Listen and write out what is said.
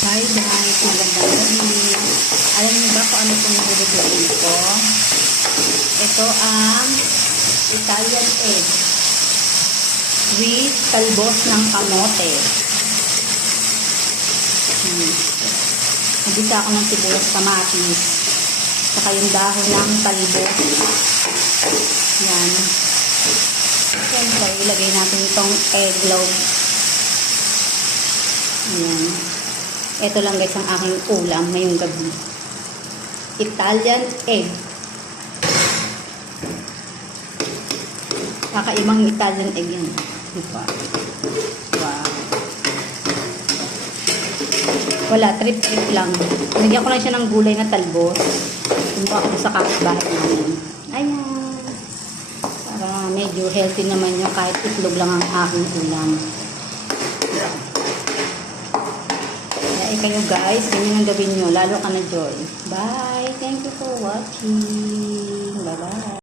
Hi guys, magandang gabi. Alam niyo ba kung ano itong nilulutuin ko? Ito ang Italian egg with talbos ng kamote. Nabisa ako ng sibuyas, kamatis, saka yung dahon ng talbos. Yan. Siyempre, ilagay natin itong egg yolk. Yan. Ito lang guys ang aking ulam ngayong gabi. Italian egg. Kakaibang Italian egg yan. Diba? Wow. Wala, trip-trip lang. Nagyan ko lang siya ng gulay na talbos. Tumpa ako sa kapitbahay namin. Ayan. Para medyo healthy naman yung kahit itlog lang ang aking ulam. Kayo guys, ganyan ang gawin nyo, lalo ka na Joy. Bye! Thank you for watching. Bye-bye!